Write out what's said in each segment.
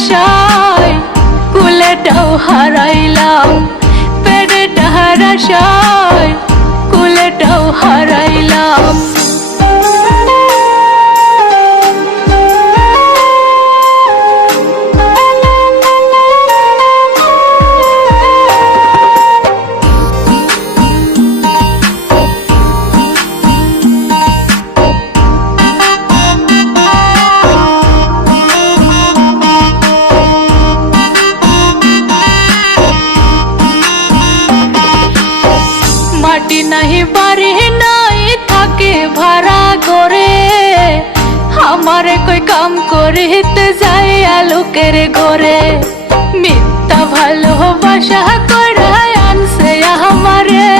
আশায় কুলেটাও হারাইলাম, পেটে টাহার আশায় কুলেটাও হারাইলাম। মাটি নাহি বাড়ি নাই থাকে ভাড়া করে, আমারে কই কাম করিতে যাইয়া লোকের ঘরে। মিথ্যা ভালোবাসা করায় আনছে আমারে,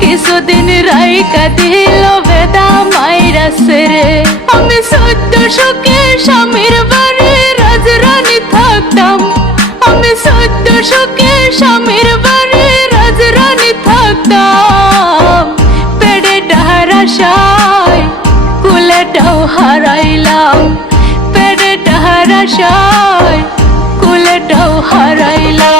কিছুদিন রাইকা দিল বেদা মাইরা সেরে। আমি 1400 স্বামীর বাড়ি রাজরানী থাকতাম, আমি 1400 স্বামীর বাড়ি রাজরানী থাকতাম। পেটে টাহার আশায় কুলেটাও হারাইলাম, পেটে টাহার আশায় কুলেটাও হারাইলাম।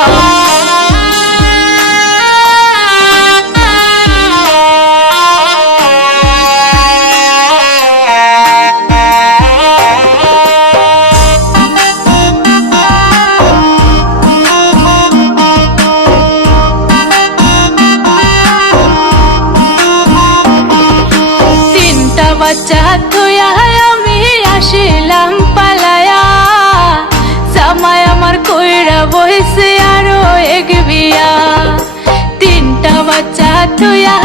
বাচ্চা থইয়া আমি আসিলাম পালায়া, জামাই আমার কইরা বইছে আরো এক বিয়া। 3টা বাচ্চা থইয়া